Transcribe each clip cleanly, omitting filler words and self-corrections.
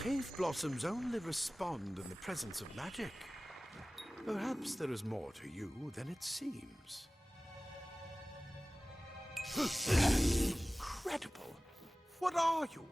Cave blossoms only respond in the presence of magic. Perhaps there is more to you than it seems. Incredible! What are you?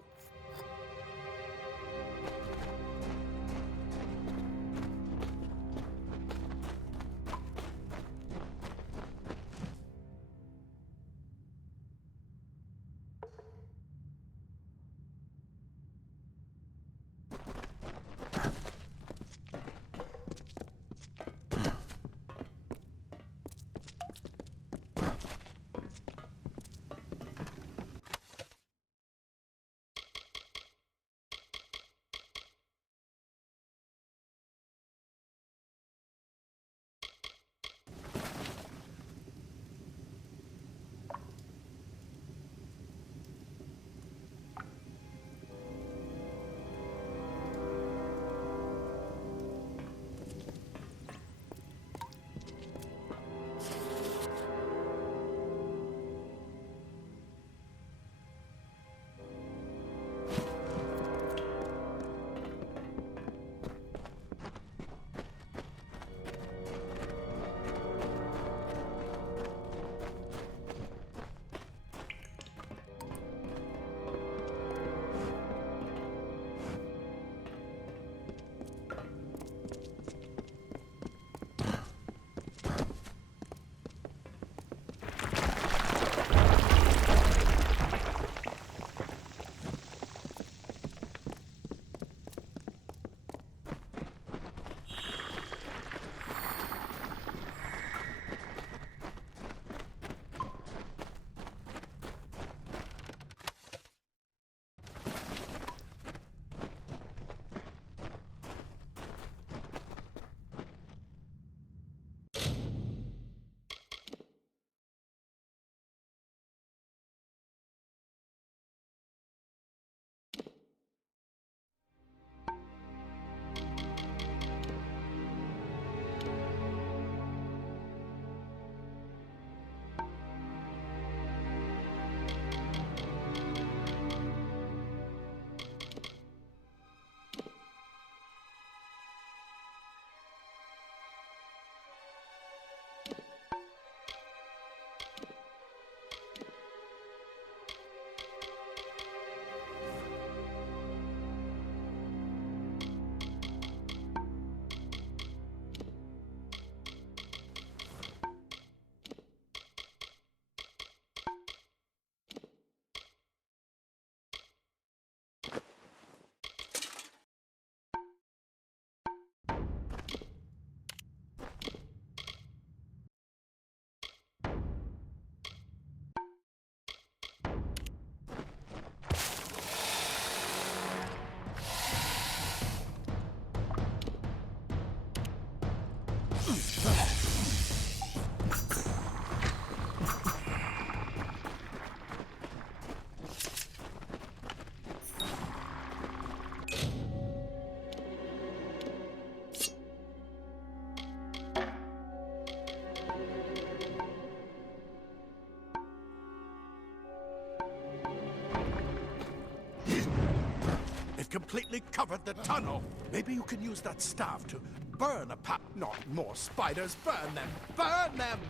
Completely covered the tunnel. Maybe you can use that staff to burn a pack. Not more spiders. Burn them. Burn them!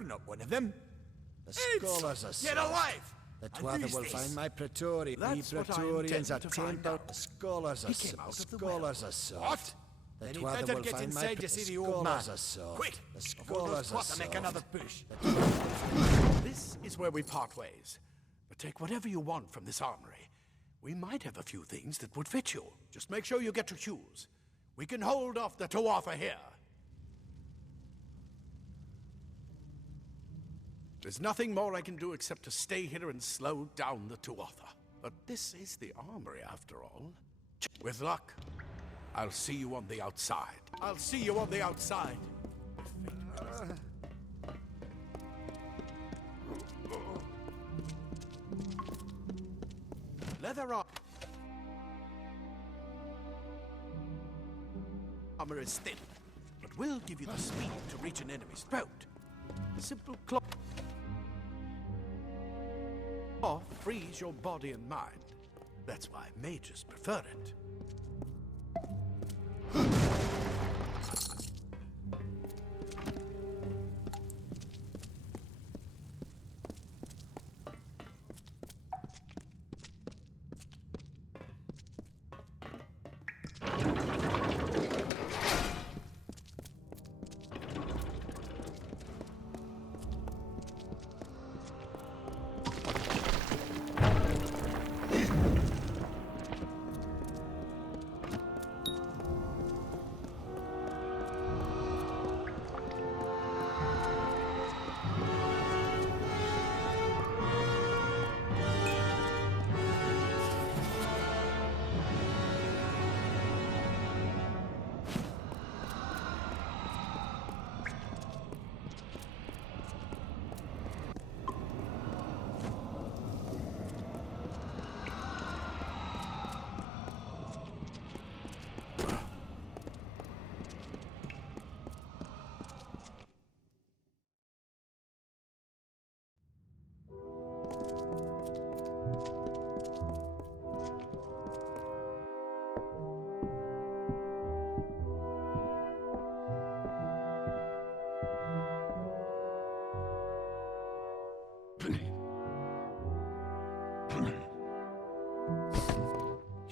You're not one of them. The scholars are Get alive! The And Twather these will days, find my Praetorian. that's We what I Praetorians are intend to find temple. out. The scholars are He came out of the scholars well. are soft. What? The Then he'd Twather better will get find my inside to see the old man. scholars are soft. Quick! The Before those scholars are Twather make soft. another push. This is where we part ways. But take whatever you want from this armory. We might have a few things that would fit you. Just make sure you get your shoes. We can hold off the Tuatha here. There's nothing more I can do except to stay here and slow down the Tuatha. But this is the armory, after all. With luck, I'll see you on the outside. I'll see you on the outside. Leather armor is thin, but will give you the speed to reach an enemy's throat. Simple cloth frees your body and mind. That's why mages prefer it.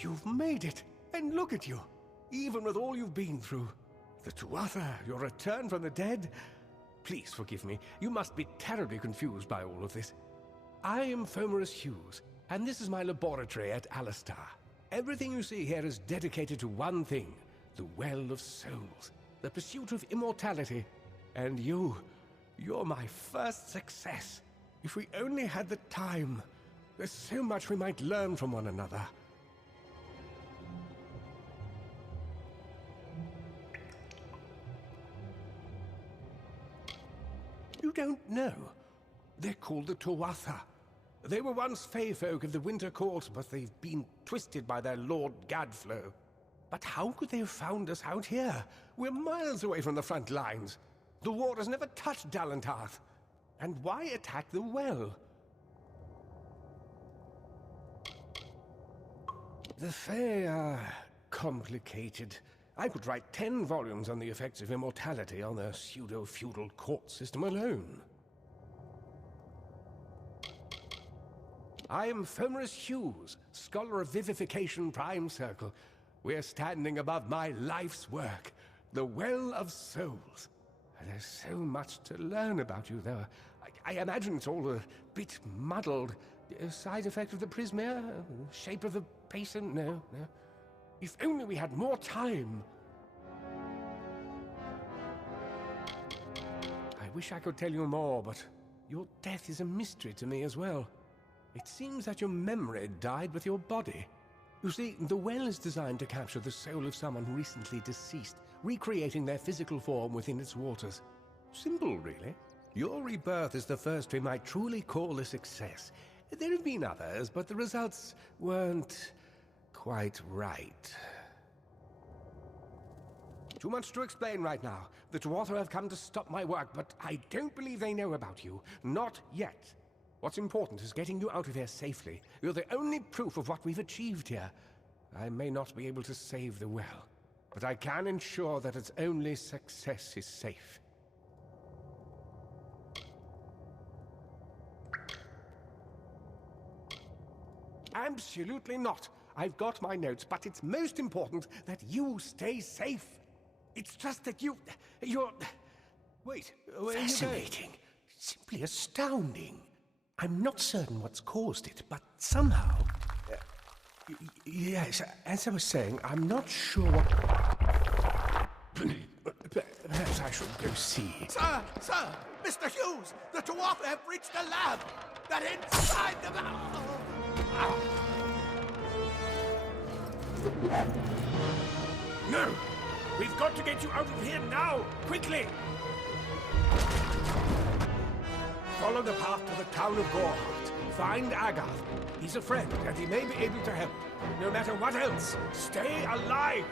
You've made it, and look at you, even with all you've been through. The Tuatha, your return from the dead. Please forgive me, you must be terribly confused by all of this. I am Fomerus Hughes, and this is my laboratory at Alistar. Everything you see here is dedicated to one thing, the Well of Souls, the pursuit of immortality. And you're my first success. If we only had the time, there's so much we might learn from one another. You don't know. They're called the Tuatha. They were once Fey folk of the Winter Court, but they've been twisted by their Lord Gadflow. But how could they have found us out here? We're miles away from the front lines. The war has never touched Dalantarth. And why attack the well? The Fae are complicated. I could write 10 volumes on the effects of immortality on their pseudo-feudal court system alone. I am Fomerus Hughes, Scholar of Vivification Prime Circle. We're standing above my life's work, the Well of Souls. There's so much to learn about you, though. I imagine it's all a bit muddled. A side effect of the prismere? Shape of the basin? No. If only we had more time. I wish I could tell you more, but your death is a mystery to me as well. It seems that your memory died with your body. You see, the well is designed to capture the soul of someone recently deceased, recreating their physical form within its waters. Simple, really. Your rebirth is the first we might truly call a success. There have been others, but the results weren't quite right. Too much to explain right now. The Tuatha have come to stop my work, but I don't believe they know about you. Not yet. What's important is getting you out of here safely. You're the only proof of what we've achieved here. I may not be able to save the well, but I can ensure that its only success is safe. absolutely not. I've got my notes, but it's most important that you stay safe. It's just that you're... Wait, where are you going? Fascinating. Simply astounding. I'm not certain what's caused it, but somehow... Yes, as I was saying, I'm not sure what... Perhaps I should go see. Sir! Mr. Hughes! The Tuatha have reached the lab! They're inside the lab! No! We've got to get you out of here now! Quickly! Follow the path to the town of Gorhart. Find Agath. He's a friend, and he may be able to help. No matter what else, stay alive!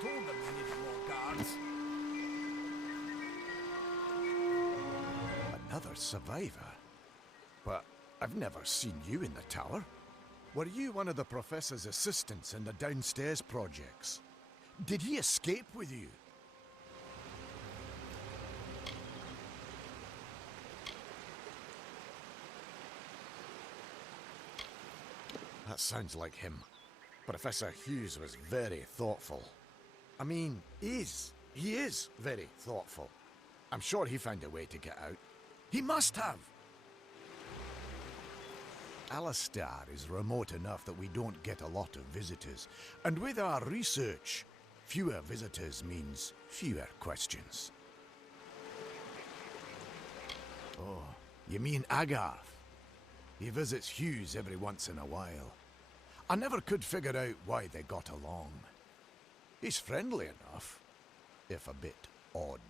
Told them they needed more guards. Another survivor? But I've never seen you in the tower. Were you one of the Professor's assistants in the downstairs projects? Did he escape with you? That sounds like him. Professor Hughes was very thoughtful. I mean, he is very thoughtful. I'm sure he found a way to get out. He must have! Alistair is remote enough that we don't get a lot of visitors. And with our research, fewer visitors means fewer questions. Oh, you mean Agarth? He visits Hughes every once in a while. I never could figure out why they got along. He's friendly enough, if a bit odd.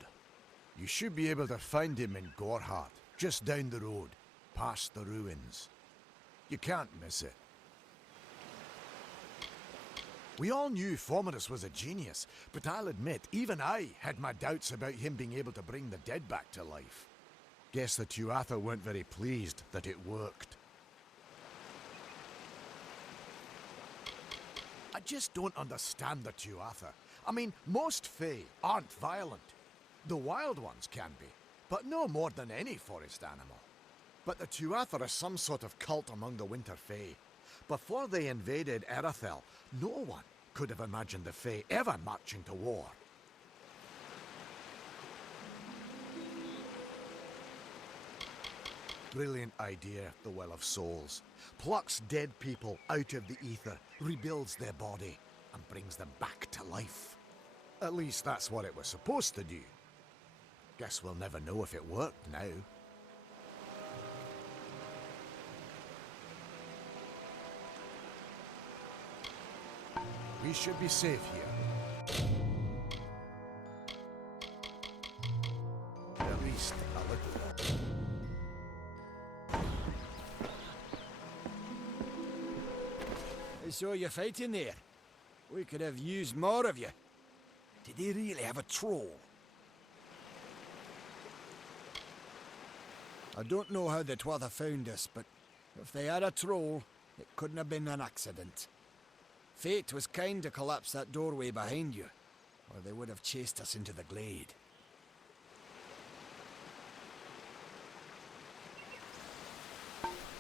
You should be able to find him in Gorhart, just down the road, past the ruins. You can't miss it. We all knew Fomerus was a genius, but I'll admit, even I had my doubts about him being able to bring the dead back to life. Guess the Tuatha weren't very pleased that it worked. I just don't understand the Tuatha. I mean, most Fae aren't violent. The wild ones can be, but no more than any forest animal. But the Tuatha are some sort of cult among the Winter Fae. Before they invaded Erythel, no one could have imagined the Fae ever marching to war. Brilliant idea, the Well of Souls. Plucks dead people out of the ether, rebuilds their body, and brings them back to life. At least that's what it was supposed to do. Guess we'll never know if it worked now. We should be safe here. At least a little. I saw you fighting there. We could have used more of you. Did they really have a troll? I don't know how the Tuatha found us, but if they had a troll, it couldn't have been an accident. Fate was kind to collapse that doorway behind you, or they would have chased us into the glade.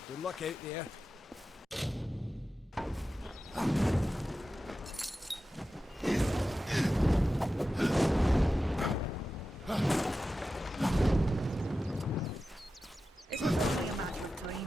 Good luck out there. It was only a matter of time.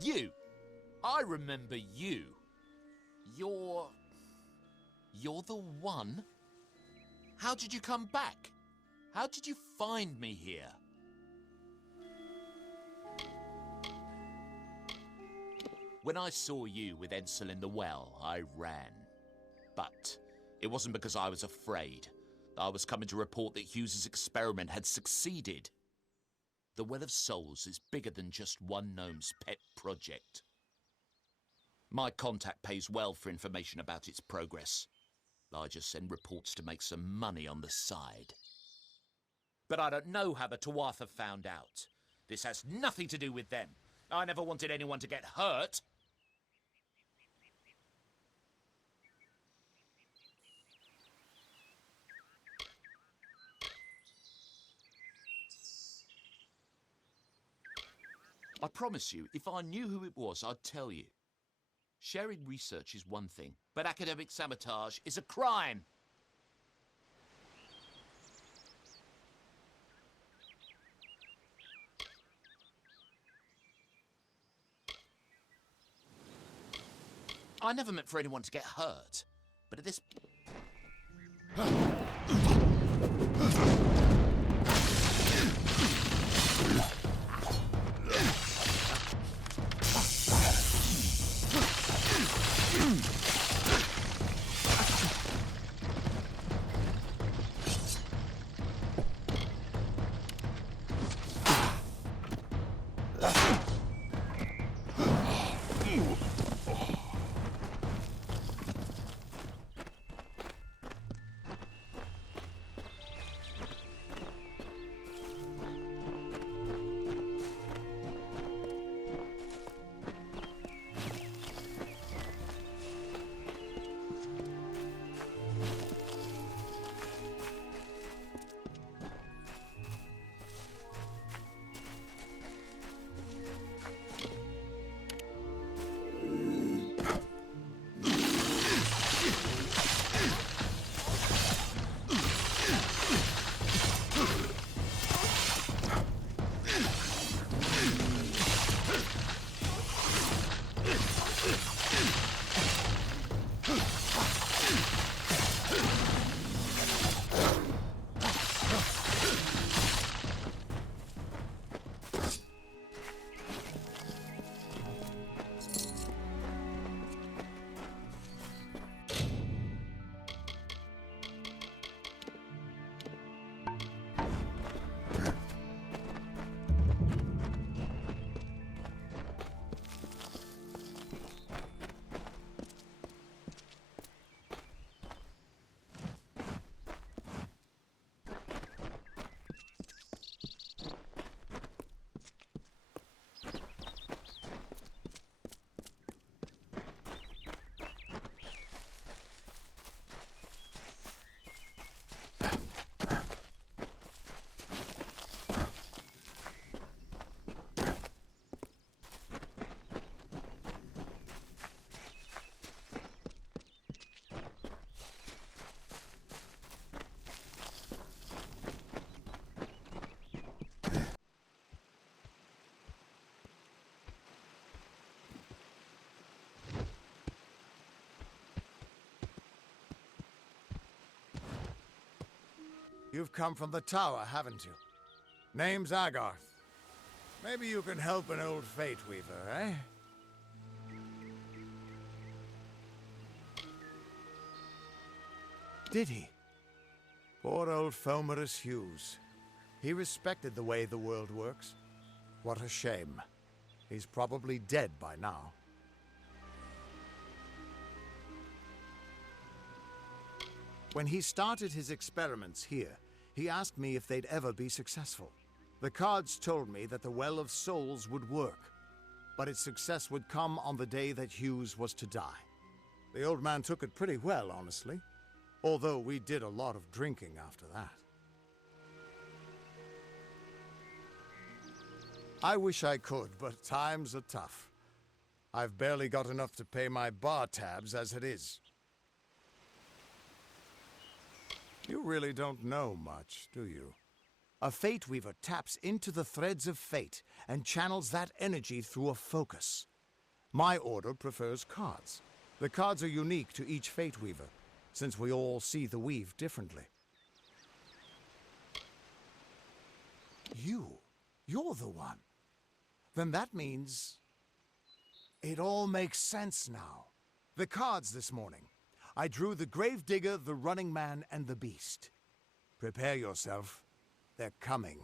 You! I remember you. You're the one? How did you come back? How did you find me here? When I saw you with Ensel in the well, I ran. But it wasn't because I was afraid. I was coming to report that Hughes's experiment had succeeded. The Well of Souls is bigger than just one gnome's pet project. My contact pays well for information about its progress. I just send reports to make some money on the side. But I don't know how the Tuatha found out. This has nothing to do with them. I never wanted anyone to get hurt. I promise you, if I knew who it was, I'd tell you. Sharing research is one thing, but academic sabotage is a crime. I never meant for anyone to get hurt, but at this... You've come from the tower, haven't you? Name's Agarth. Maybe you can help an old fate weaver, eh? Did he? Poor old Fomerus Hughes. He respected the way the world works. What a shame. He's probably dead by now. When he started his experiments here, he asked me if they'd ever be successful. The cards told me that the Well of Souls would work, but its success would come on the day that Hughes was to die. The old man took it pretty well, honestly, although we did a lot of drinking after that. I wish I could, but times are tough. I've barely got enough to pay my bar tabs as it is. You really don't know much, do you? A Fate Weaver taps into the threads of fate and channels that energy through a focus. My order prefers cards. The cards are unique to each Fate Weaver, since we all see the weave differently. You're the one. Then that means... it all makes sense now. The cards this morning. I drew the Gravedigger, the Running Man, and the Beast. Prepare yourself. They're coming.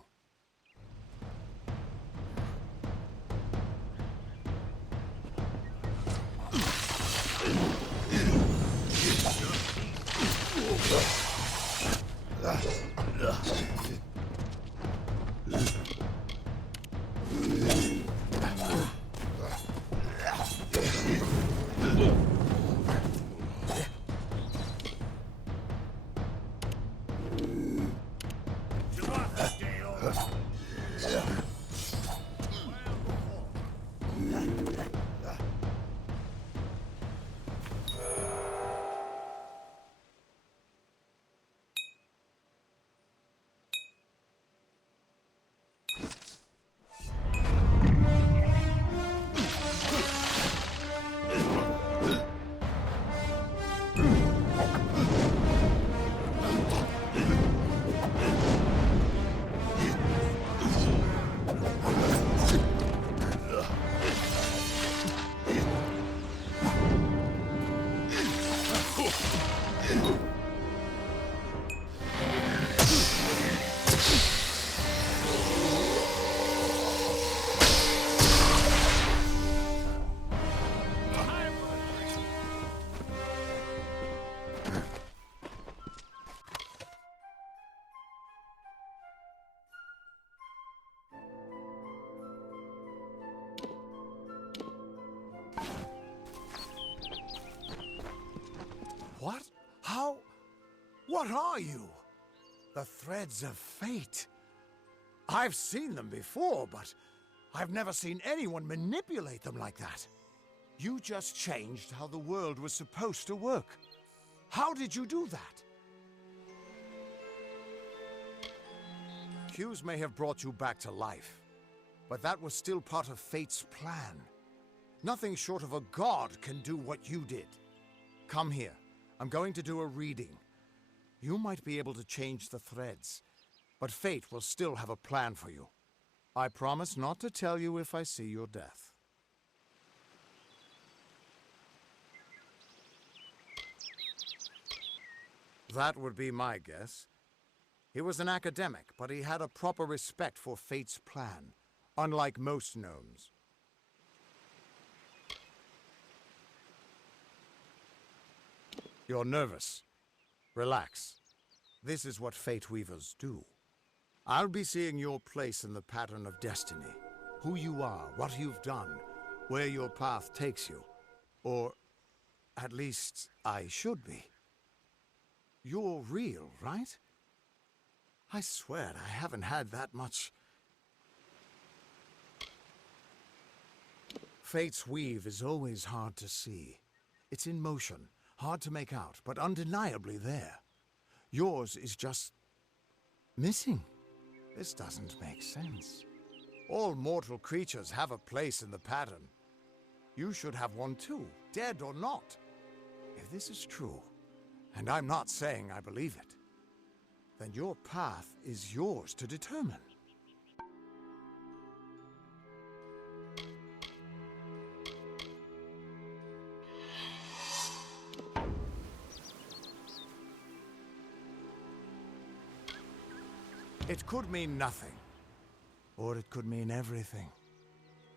What? How? What are you? The threads of fate. I've seen them before, but I've never seen anyone manipulate them like that. You just changed how the world was supposed to work. How did you do that? Hughes may have brought you back to life, but that was still part of fate's plan. Nothing short of a god can do what you did. Come here. I'm going to do a reading. You might be able to change the threads, but fate will still have a plan for you. I promise not to tell you if I see your death. That would be my guess. He was an academic, but he had a proper respect for fate's plan, unlike most gnomes. You're nervous. Relax. This is what Fate Weavers do. I'll be seeing your place in the pattern of destiny. Who you are, what you've done, where your path takes you. Or, at least, I should be. You're real, right? I swear I haven't had that much... Fate's weave is always hard to see. It's in motion. Hard to make out, but undeniably there. Yours is just... missing. This doesn't make sense. All mortal creatures have a place in the pattern. You should have one too, dead or not. If this is true, and I'm not saying I believe it, then your path is yours to determine. It could mean nothing. Or it could mean everything.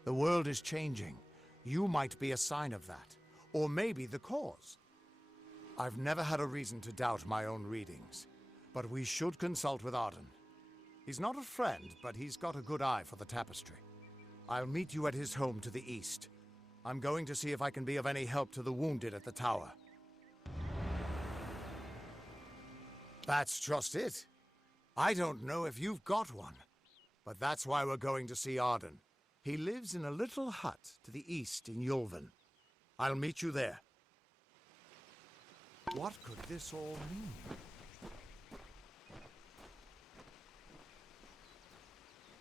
The world is changing. You might be a sign of that. Or maybe the cause. I've never had a reason to doubt my own readings. But we should consult with Arden. He's not a friend, but he's got a good eye for the tapestry. I'll meet you at his home to the east. I'm going to see if I can be of any help to the wounded at the tower. That's just it. I don't know if you've got one, but that's why we're going to see Arden. He lives in a little hut to the east in Yulven. I'll meet you there. What could this all mean?